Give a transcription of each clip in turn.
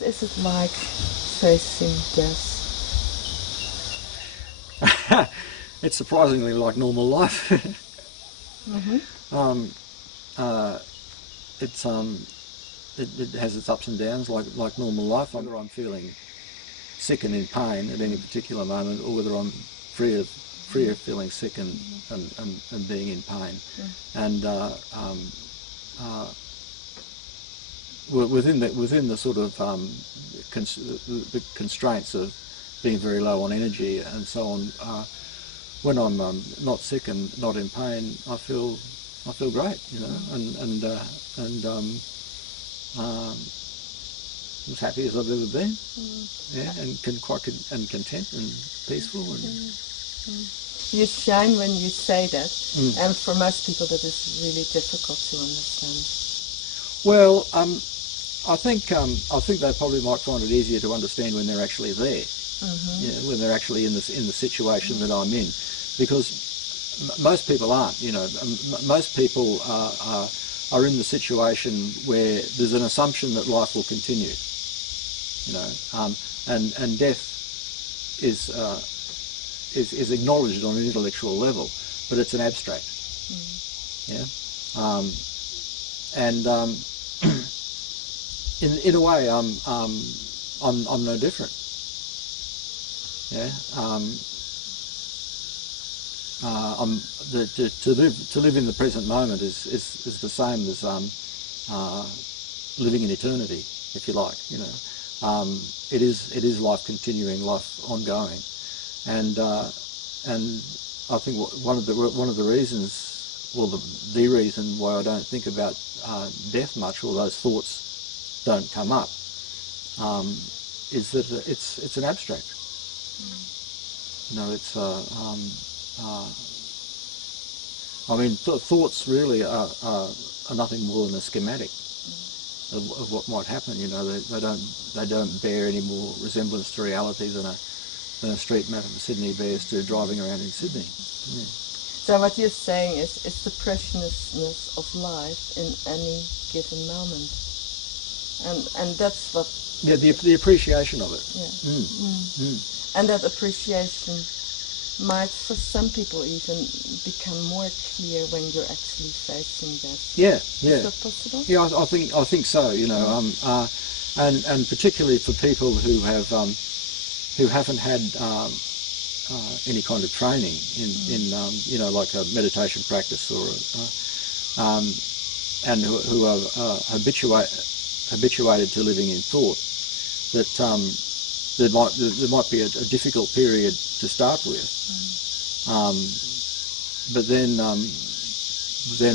What is it like facing death? It's surprisingly like normal life. It has its ups and downs like normal life. Whether I'm feeling sick and in pain at any particular moment, or whether I'm free of feeling sick and being in pain, and within the sort of the constraints of being very low on energy and so on. When I'm not sick and not in pain, I feel great, you know, and as happy as I've ever been, yeah, and content and peaceful. And You shine when you say that, and for most people that is really difficult to understand. Well, I think they probably might find it easier to understand when they're actually there, when they're actually in the situation that I'm in, because most people aren't. You know, most people are in the situation where there's an assumption that life will continue. You know, and death is acknowledged on an intellectual level, but it's an abstract. Yeah, in a way, I'm no different. Yeah, to live in the present moment is the same as living in eternity, if you like. You know, it is life continuing, life ongoing, and I think one of the reasons, well, the reason why I don't think about death much, or those thoughts don't come up, is that it's an abstract. You know, it's I mean, thoughts really are nothing more than a schematic of what might happen. You know, they don't bear any more resemblance to reality than a street map of Sydney bears to driving around in Sydney. Yeah. So what you're saying is the preciousness of life in any given moment, and that's what. Yeah, the appreciation of it. Yeah. And that appreciation might, for some people, even become more clear when you're actually facing death. Yeah. Is that possible? Yeah, I think so. You know, and particularly for people who haven't had any kind of training in you know, like a meditation practice, or and who are habituated to living in thought, that there might be a difficult period to start with, but then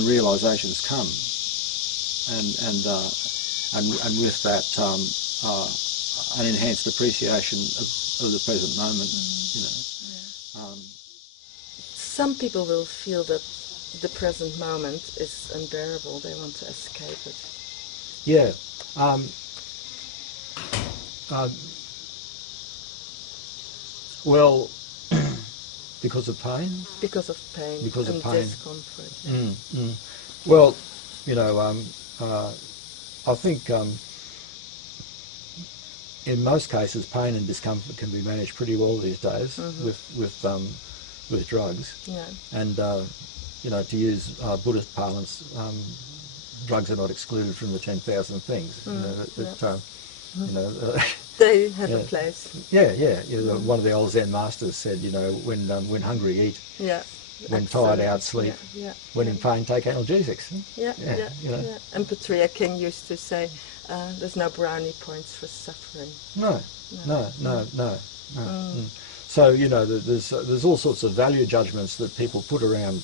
realizations come, and with that an enhanced appreciation of the present moment. You know. Some people will feel that the present moment is unbearable. They want to escape it. Yeah. Well, because of pain. Because of pain. Because and of pain. Discomfort. Well, you know, I think in most cases, pain and discomfort can be managed pretty well these days with drugs. Yeah. And you know, to use Buddhist parlance, drugs are not excluded from the 10,000 things. You know, you know. They have a place. Yeah. You know, one of the old Zen masters said, you know, when hungry, eat. Yeah. When tired out, sleep. When in pain, take analgesics. Yeah. You know. And Petria King used to say, there's no brownie points for suffering. No. So, you know, there's all sorts of value judgments that people put around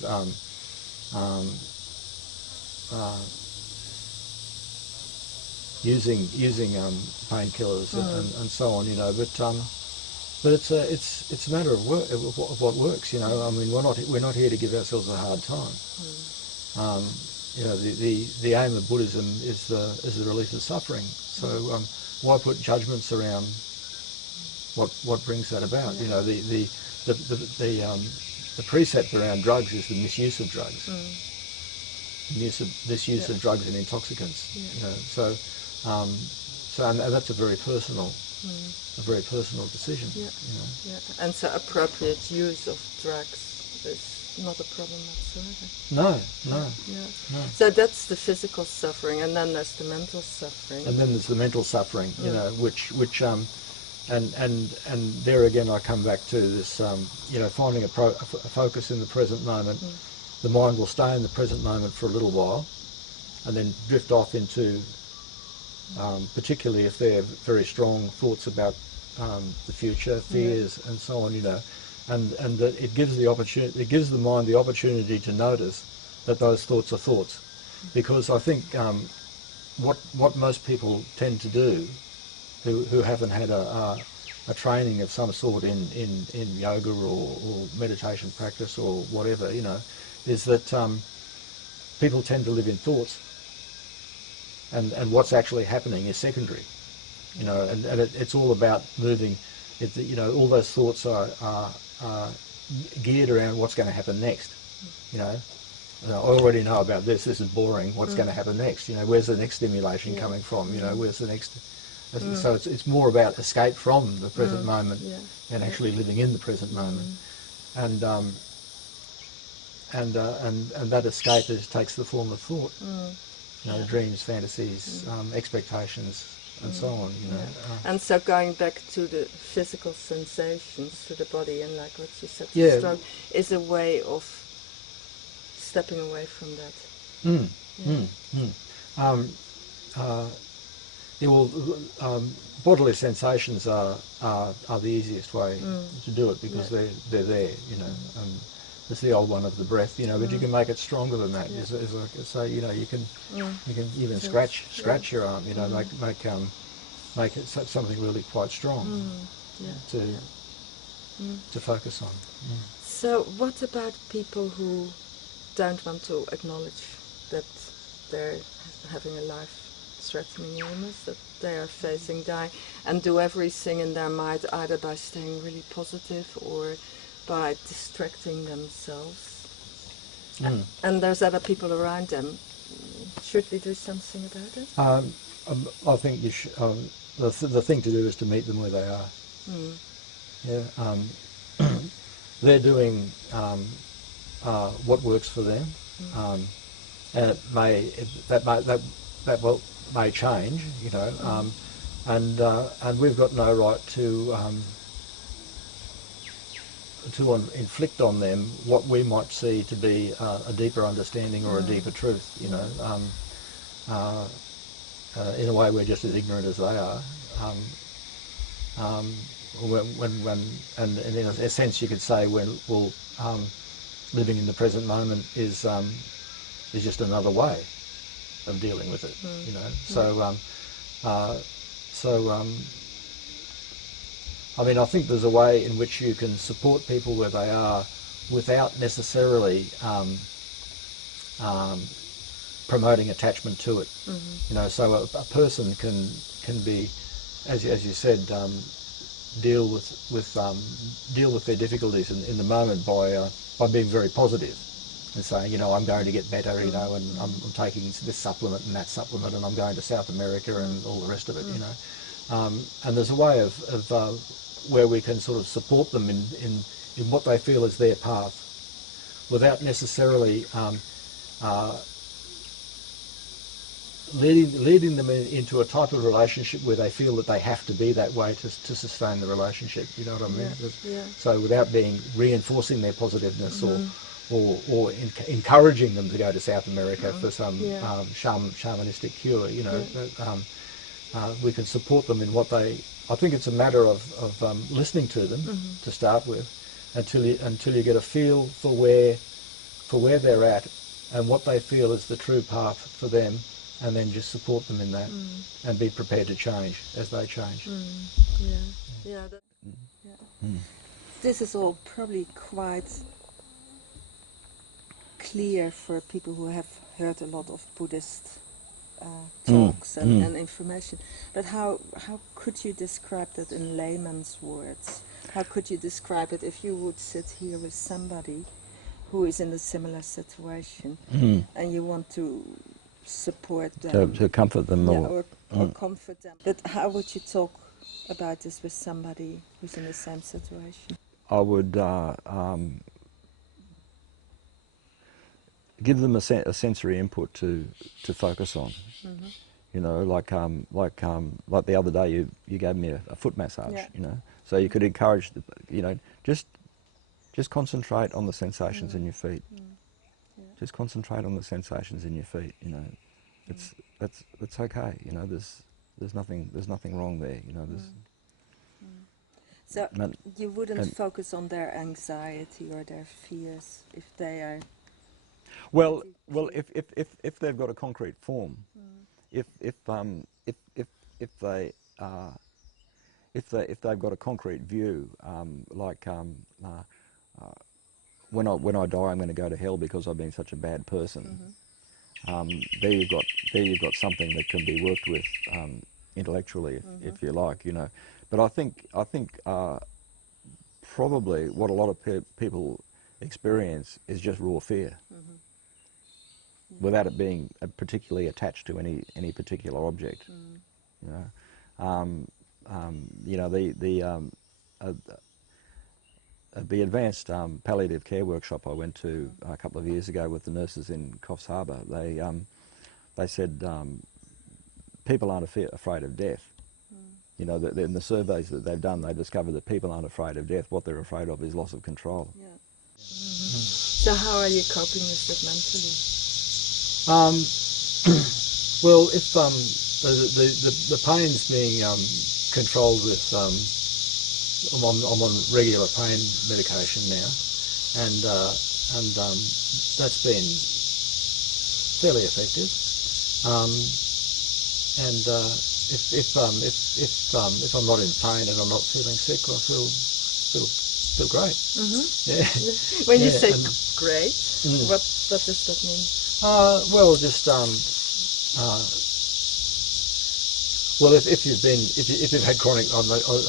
using painkillers and so on, you know, but it's a matter of work, of what works, you know. I mean, we're not here to give ourselves a hard time. You know, the aim of Buddhism is the relief of suffering. So why put judgments around what brings that about? You know, the precept around drugs is the misuse of drugs. Misuse of drugs and intoxicants. You know, so So and that's a very personal decision. Yeah. You know. Yeah. And so appropriate use of drugs is not a problem whatsoever. No, no, Yeah. no. So that's the physical suffering, and then there's the mental suffering. And then there's the mental suffering, you know, which and there again I come back to this, you know, finding a focus in the present moment. The mind will stay in the present moment for a little while, and then drift off into, particularly if they're very strong thoughts about the future, fears, and so on, you know, and that it gives the mind the opportunity to notice that those thoughts are thoughts, because I think what most people tend to do, who haven't had a training of some sort in yoga or meditation practice or whatever, you know, is that people tend to live in thoughts, and what's actually happening is secondary, you know, and it's all about moving. You know, all those thoughts are geared around what's going to happen next, you know. I already know about this. This is boring. What's going to happen next? You know, where's the next stimulation coming from? You know, where's the next? So it's more about escape from the present moment and actually living in the present moment, and that escape takes the form of thought. You know, dreams, fantasies, expectations, and so on. You know, and so going back to the physical sensations, to the body, and like what you said, Yeah. stroke is a way of stepping away from that. Yeah, well, bodily sensations are the easiest way to do it, because they're there, you know. It's the old one of the breath, you know, but you can make it stronger than that. Is like, so, you know, you can even scratch your arm, you know, make it something really quite strong to focus on. So what about people who don't want to acknowledge that they're having a life-threatening illness, that they are facing dying, and do everything in their mind either by staying really positive or by distracting themselves? And there's other people around them. Should we do something about it? I think you should, the thing to do is to meet them where they are. Yeah, they're doing what works for them, and that may change, you know, and we've got no right to inflict on them what we might see to be a deeper understanding or a deeper truth, you know. In a way, we're just as ignorant as they are. And in a sense, you could say, living in the present moment is just another way of dealing with it, you know. I mean, I think there's a way in which you can support people where they are without necessarily promoting attachment to it. You know, so a person can be, as you said, deal with their difficulties in the moment by being very positive and saying, you know, I'm going to get better, you know, and I'm taking this supplement and that supplement, and I'm going to South America and all the rest of it, you know. And there's a way of where we can sort of support them in what they feel is their path, without necessarily leading them into a type of relationship where they feel that they have to be that way to sustain the relationship. You know what I mean? Yeah. So without reinforcing their positiveness or encouraging them to go to South America for some shamanistic cure, you know, we can support them in what they. I think it's a matter of listening to them to start with, until you get a feel for where they're at and what they feel is the true path for them, and then just support them in that and be prepared to change as they change. This is all probably quite clear for people who have heard a lot of Buddhist talks and information. But how could you describe that in layman's words? How could you describe it if you would sit here with somebody who is in a similar situation and you want to support them. To comfort them or comfort them. But how would you talk about this with somebody who's in the same situation? I would give them a sensory input to focus on. Mm-hmm. You know, like the other day, you gave me a foot massage. Yeah. You know, so you could encourage just concentrate on the sensations in your feet. Yeah. Just concentrate on the sensations in your feet. You know, it's okay. You know, there's nothing wrong there. You know, there's. So you wouldn't focus on their anxiety or their fears if they are. Well, if they've got a concrete form, if they've got a concrete view, when I die, I'm going to go to hell because I've been such a bad person. There you've got something that can be worked with intellectually, if you like, you know. But I think probably what a lot of people experience is just raw fear, without it being particularly attached to any particular object. You know, the advanced palliative care workshop I went to a couple of years ago with the nurses in Coffs Harbour, they said people aren't afraid of death. You know, in the surveys that they've done, they discovered that people aren't afraid of death. What they're afraid of is loss of control. Yeah. So how are you coping with it mentally? Well, if the pain's being controlled with, I'm on regular pain medication now, and that's been fairly effective. If I'm not in pain and I'm not feeling sick, I feel great. Yeah. When you say great, what does that mean? Well, just well, if you've had chronic, I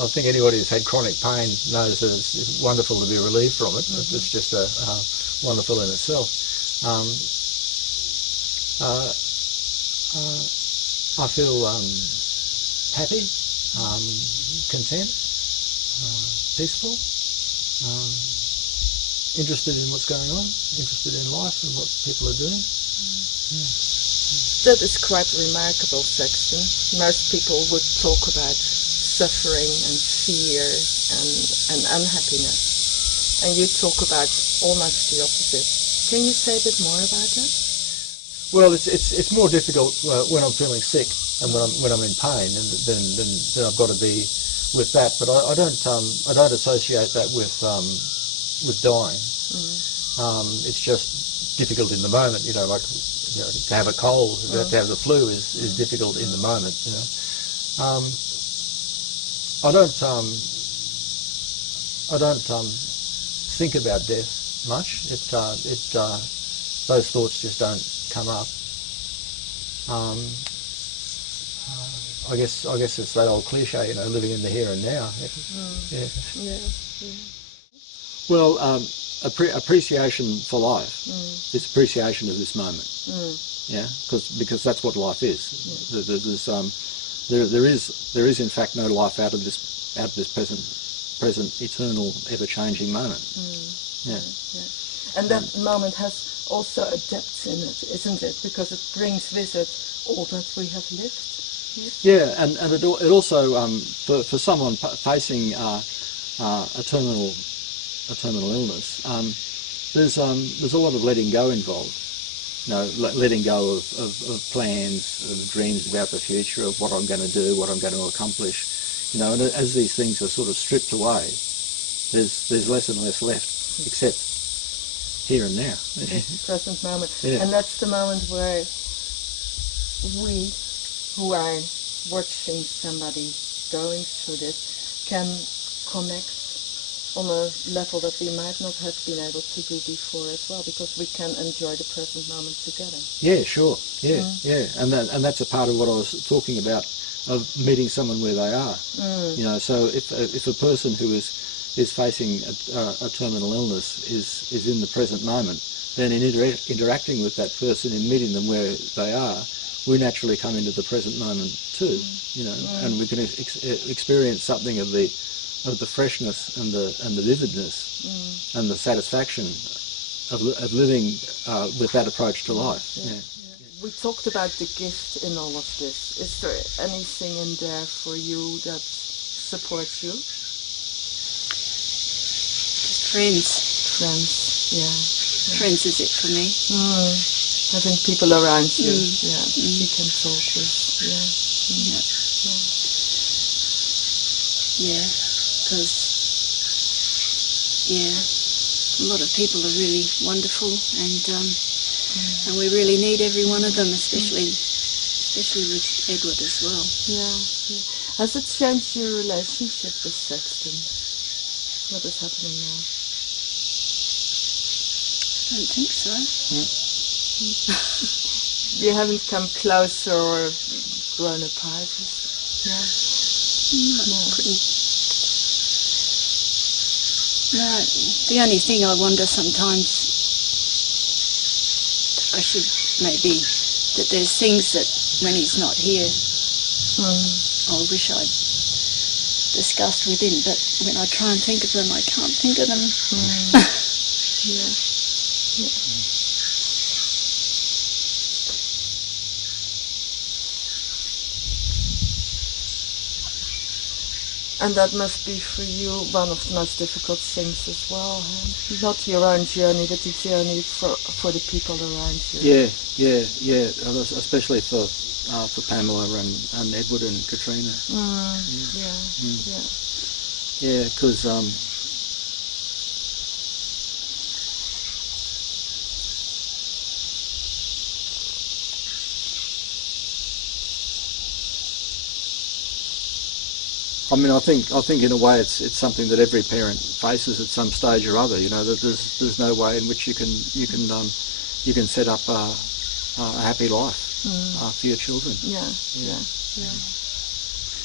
think anybody who's had chronic pain knows that it's wonderful to be relieved from it. It's just wonderful in itself. I feel happy, content, peaceful, interested in what's going on, interested in life and what people are doing. That is quite remarkable, Sexton. Most people would talk about suffering and fear and unhappiness, and you talk about almost the opposite. Can you say a bit more about that? Well, it's more difficult when I'm feeling sick and when I'm in pain, and then I've got to be with that. But I don't associate that with dying. It's just difficult in the moment, you know, like. You know, to have a cold, to have the flu is difficult in the moment. You know, I don't think about death much. Those thoughts just don't come up. I guess it's that old cliche, you know, living in the here and now. Yeah. Well, appreciation for life. This appreciation of this moment. Yeah, because that's what life is. There is in fact no life out of this present eternal ever changing moment. And that moment has also a depth in it, isn't it? Because it brings with it all that we have lived. Yeah, and it also for someone facing a terminal illness, there's a lot of letting go involved. You know, letting go of plans, of dreams about the future, of what I'm going to do, what I'm going to accomplish. You know, and as these things are sort of stripped away, there's less and less left, except here and now. This present moment. Yeah. And that's the moment where we, who are watching somebody going through this, can connect on a level that we might not have been able to do before as well, because we can enjoy the present moment together. Yeah, sure. Yeah, yeah. And that's a part of what I was talking about, of meeting someone where they are. You know, so if a person who is facing a terminal illness is in the present moment, then in interacting with that person, in meeting them where they are, we naturally come into the present moment too, you know, and we can experience something of the freshness and the vividness and the satisfaction of living with that approach to life. Yeah. We talked about the gift in all of this. Is there anything in there for you that supports you? Just friends. Friends, yeah. Friends is it for me. Having people around you, you can talk with, Yeah, because, a lot of people are really wonderful, and we really need every one of them, especially with Edward as well. Yeah. Has it changed your relationship with Sexton? What is happening now? I don't think so. You haven't come closer or grown apart? No? No. No, the only thing I wonder sometimes, I should maybe, that there's things that when he's not here, I wish I'd discussed with him, but when I try and think of them, I can't think of them. Yeah. And that must be for you one of the most difficult things as well, huh? Not your own journey, but the journey for the people around you. Yeah. Especially for Pamela and Edward and Katrina. Yeah, because I mean, I think in a way it's something that every parent faces at some stage or other. You know, that there's no way in which you can set up a happy life for your children. Yeah.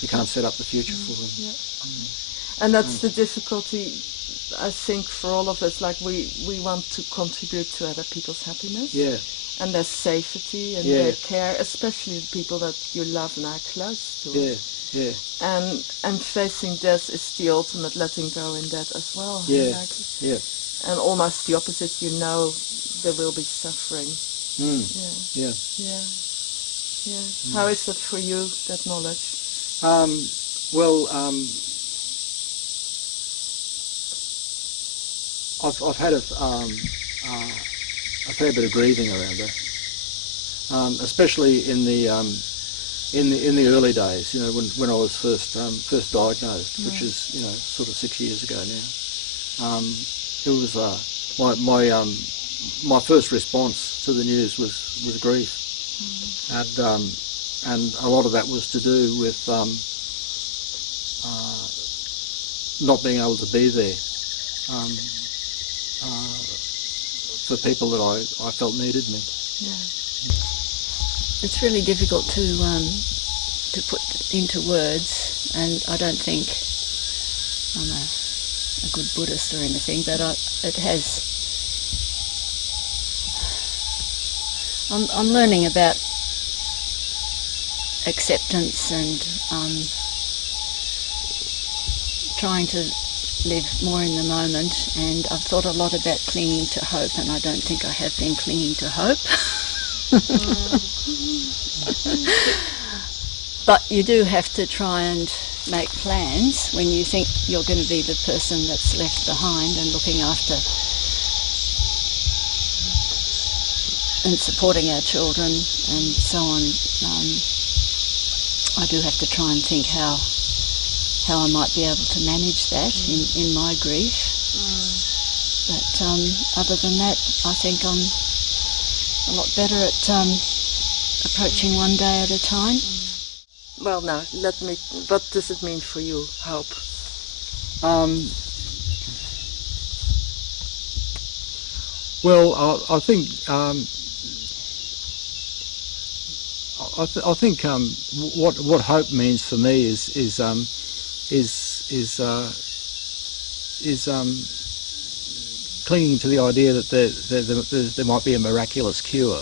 You can't set up the future for them. And that's the difficulty, I think, for all of us. Like we want to contribute to other people's happiness. Yeah. And their safety and their care, especially the people that you love and are close to. Yeah. And facing death is the ultimate letting go in that as well. Yeah. And almost the opposite, you know there will be suffering. Yeah. How is that for you, that knowledge? I've had a fair bit of grieving around that, especially in the early days. You know, when I was first diagnosed, which is sort of 6 years ago now. It was my first response to the news was grief, and a lot of that was to do with not being able to be there for people that I felt needed me. Yeah. It's really difficult to put into words, and I don't think I'm a good Buddhist or anything, but I'm learning about acceptance and trying to live more in the moment, and I've thought a lot about clinging to hope, and I don't think I have been clinging to hope. But you do have to try and make plans when you think you're going to be the person that's left behind and looking after and supporting our children and so on. I do have to try and think how I might be able to manage that in my grief. But other than that, I think I'm a lot better at approaching one day at a time. Well, now, what does it mean for you, hope? I think what hope means for me is clinging to the idea that there might be a miraculous cure,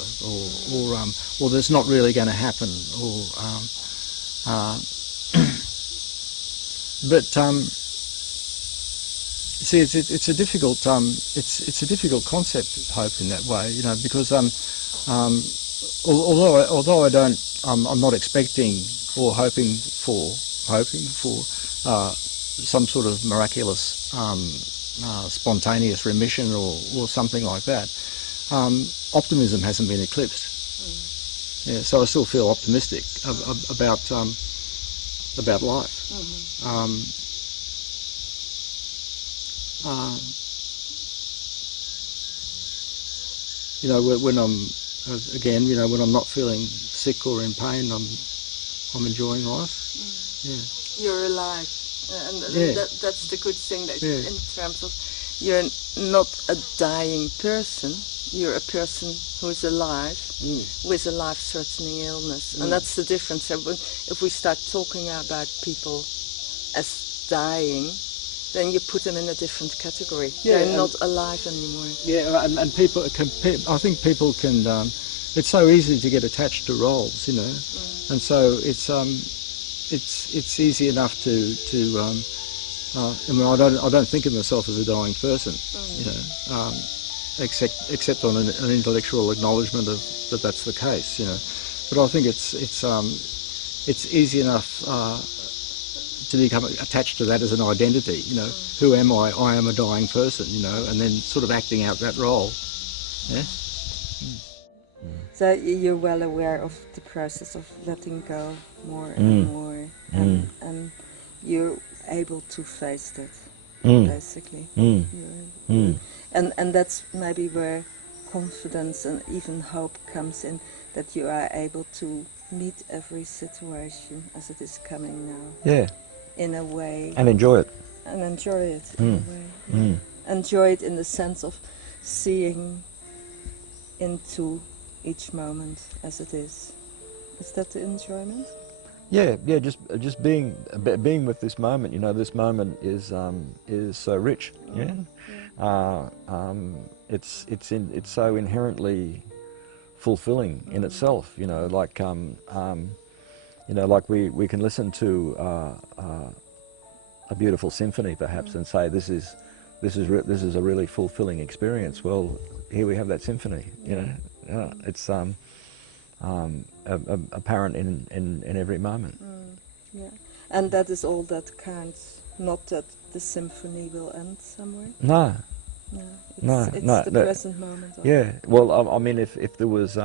or that's not really going to happen, but see, it's a difficult it's a difficult concept, hope, in that way, you know, because although I don't, I'm not expecting or hoping for some sort of miraculous spontaneous remission or something like that. Optimism hasn't been eclipsed. Yeah, so I still feel optimistic about life. You know, when I'm when I'm not feeling sick or in pain, I'm enjoying life. Yeah. You're alive, and Yeah. that's the good thing, that Yeah. in terms of you're not a dying person, you're a person who's alive with a life-threatening illness, and that's the difference. So if we start talking about people as dying, then you put them in a different category. Yeah, They're not alive anymore. Yeah, and people can. I think people can. It's so easy to get attached to roles, you know, and so it's easy enough to. I mean, I don't think of myself as a dying person, you know, except on an intellectual acknowledgement of that's the case, you know. But I think it's easy enough to become attached to that as an identity, you know. Who am I? I am a dying person, you know, and then sort of acting out that role. Yeah. So you're well aware of the process of letting go more and more, and you're able to face that, basically. And that's maybe where confidence and even hope comes in, that you are able to meet every situation as it is coming now. Yeah. In a way. And enjoy it. And enjoy it in a way. Yeah. Enjoy it in the sense of seeing into each moment as it is. Is that the enjoyment? Yeah, just being with this moment. You know, this moment is so rich. Yeah, it's so inherently fulfilling in itself. You know, like like we can listen to a beautiful symphony perhaps and say this is a really fulfilling experience. Well, here we have that symphony. You know, it's apparent in every moment. Yeah, and that is all that counts. Not that the symphony will end somewhere. No. It's the present moment. Yeah. Well, I mean, if there was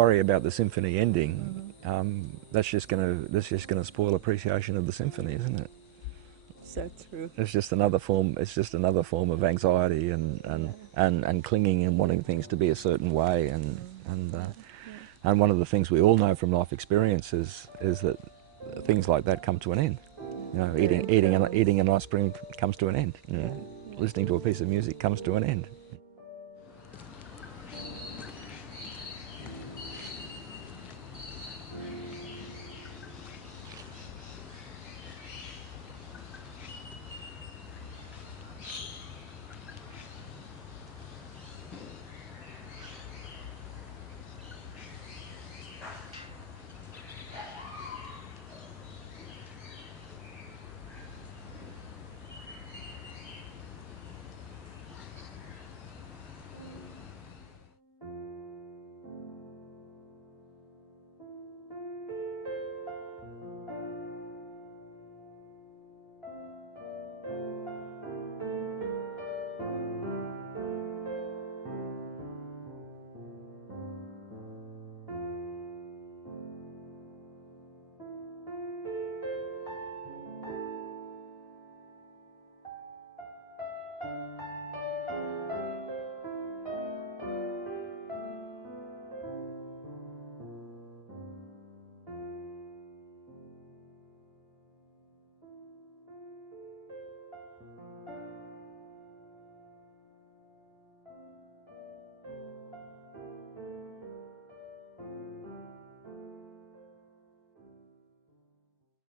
worry about the symphony ending, that's just gonna spoil appreciation of the symphony, isn't it? So true. It's just another form. It's just another form of anxiety and clinging and wanting things to be a certain way, and one of the things we all know from life experience is that things like that come to an end. You know, eating an ice cream comes to an end. You know, listening to a piece of music comes to an end.